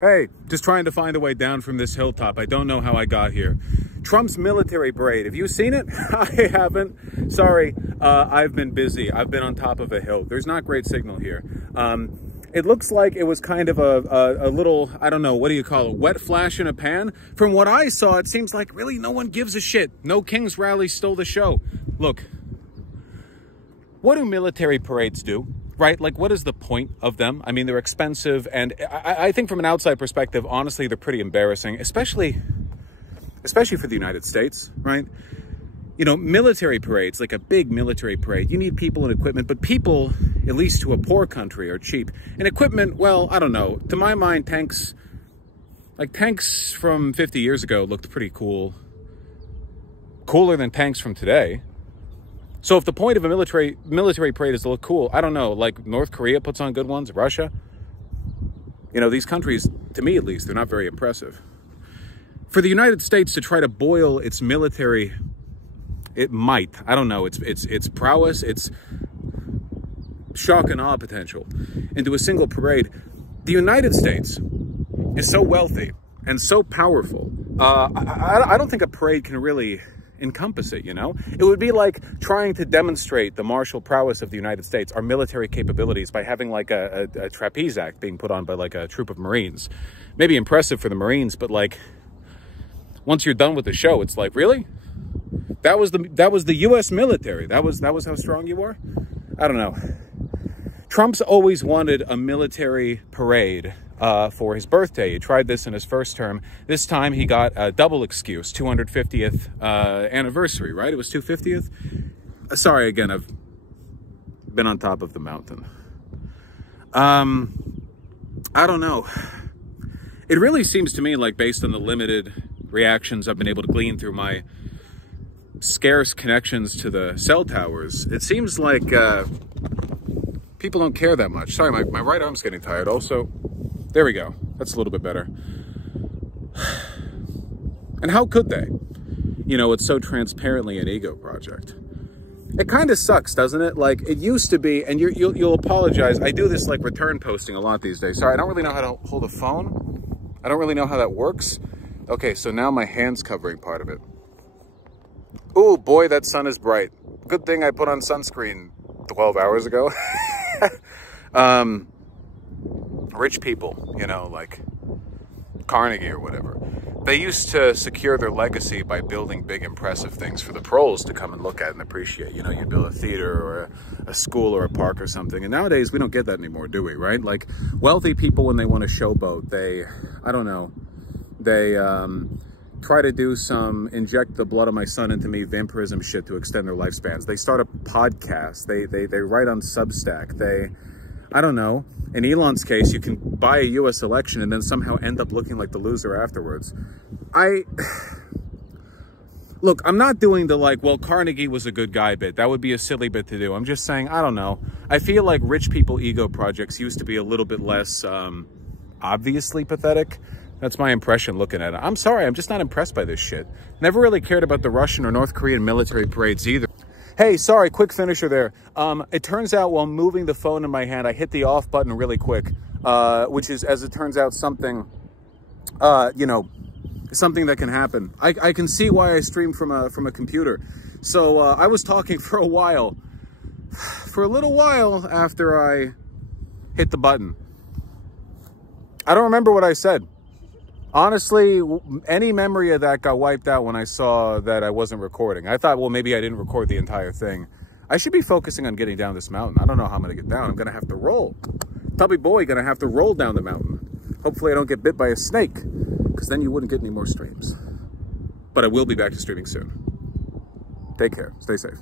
Hey, just trying to find a way down from this hilltop. I don't know how I got here. Trump's military parade. Have you seen it? I haven't. Sorry, I've been busy. I've been on top of a hill. There's not great signal here. It looks like it was kind of a little, I don't know, what do you call it? Wet flash in a pan? From what I saw, it seems like really no one gives a shit. No King's Rally stole the show. Look, what do military parades do? Right? Like, what is the point of them? I mean, they're expensive, and I think from an outside perspective, honestly, they're pretty embarrassing, especially for the United States, right? You know, military parades, like a big military parade, you need people and equipment, but people, at least to a poor country, are cheap. And equipment, well, I don't know. To my mind, tanks from 50 years ago looked pretty cool. Cooler than tanks from today. So if the point of a military parade is to look cool, I don't know, like North Korea puts on good ones, Russia. You know, these countries, to me at least, they're not very impressive. For the United States to try to boil its military, it might, I don't know, its prowess, its shock and awe potential into a single parade. The United States is so wealthy and so powerful. I don't think a parade can really encompass it, you know? It would be like trying to demonstrate the martial prowess of the United States, our military capabilities, by having like a trapeze act being put on by like a troop of Marines. Maybe impressive for the Marines, but like once you're done with the show, it's like, really? That was the US military. That was how strong you were? I don't know. Trump's always wanted a military parade for his birthday. He tried this in his first term. This time he got a double excuse, 250th anniversary, right? It was 250th? Sorry, again, I've been on top of the mountain. I don't know. It really seems to me like, based on the limited reactions I've been able to glean through my scarce connections to the cell towers, it seems like people don't care that much. Sorry, my right arm's getting tired also. There we go. That's a little bit better. And how could they? You know, it's so transparently an ego project. It kind of sucks, doesn't it? Like, it used to be, and you'll apologize. I do this like return posting a lot these days. Sorry, I don't really know how to hold a phone. I don't really know how that works. Okay, so now my hand's covering part of it. Ooh, boy, that sun is bright. Good thing I put on sunscreen 12 hours ago. Rich people, you know, like Carnegie or whatever, they used to secure their legacy by building big, impressive things for the proles to come and look at and appreciate. You know, you build a theater or a school or a park or something. And nowadays, we don't get that anymore, do we, right? Like, wealthy people, when they want to showboat, they, I don't know, they try to do some inject the blood of my son into me vampirism shit to extend their lifespans. They start a podcast. They write on Substack. I don't know. In Elon's case, you can buy a US election and then somehow end up looking like the loser afterwards. Look, I'm not doing the like, well, Carnegie was a good guy bit. That would be a silly bit to do. I'm just saying, I don't know. I feel like rich people ego projects used to be a little bit less obviously pathetic. That's my impression looking at it. I'm sorry, I'm just not impressed by this shit. Never really cared about the Russian or North Korean military parades either. Hey, sorry, quick finisher there. It turns out while moving the phone in my hand, I hit the off button really quick, which is, as it turns out, something, you know, something that can happen. I can see why I stream from a computer. So I was talking for a little while after I hit the button. I don't remember what I said. Honestly, any memory of that got wiped out when I saw that I wasn't recording. I thought, well, maybe I didn't record the entire thing. I should be focusing on getting down this mountain. I don't know how I'm going to get down. I'm going to have to roll. Tubby boy, going to have to roll down the mountain. Hopefully I don't get bit by a snake, because then you wouldn't get any more streams. But I will be back to streaming soon. Take care. Stay safe.